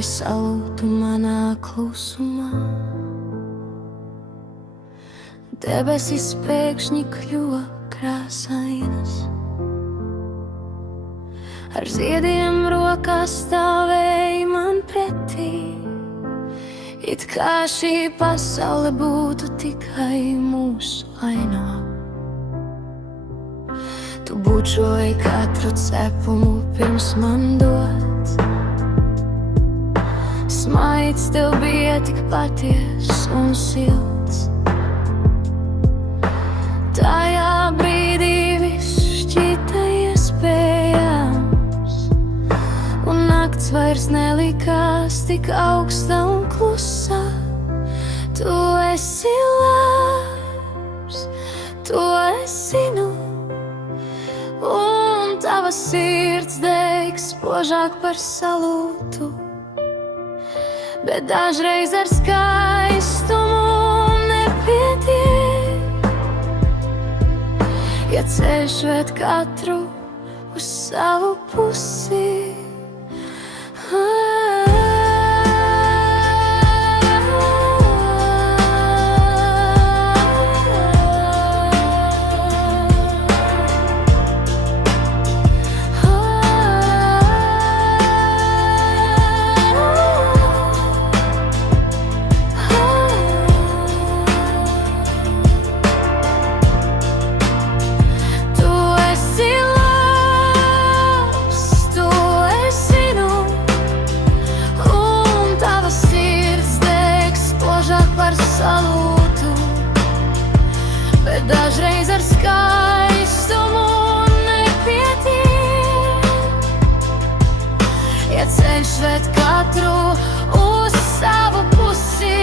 ļauj salūtu manā klusumā. Debesis pēkšņi kļuva krāsainas, ar ziediem rokās stāvēja man pretī, it kā šī pasaule būtu tikai mūsu ainā. Tu bučoji katru cepumu pirms man dot, smaids tev bija tik patiess un silts. Tajā brīdī viss šķita iespējams, un nakts vairs nelikās tik augsta un klusa. Tu esi labs, tu esi nu, un tava sirds deg spožāk par salūtu. Bet dažreiz ar skaistumu nepietiek, ja ceļš ved katru uz savu pusi. Salūtu, bet dažreiz ar skaistumu nepietiek, ja ceļš ved katru uz savu pusi.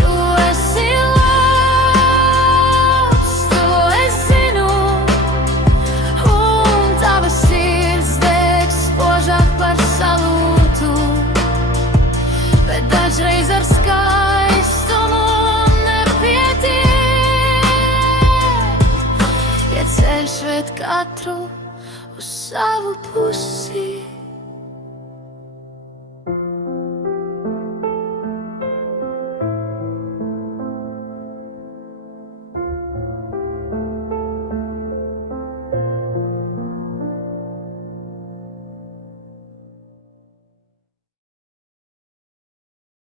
Tu esi labs, tu esi nu, un tava sirds deg spožāk par salūtu, bet dažreiz ar skaistumu ceļš ved katru uz savu pusi.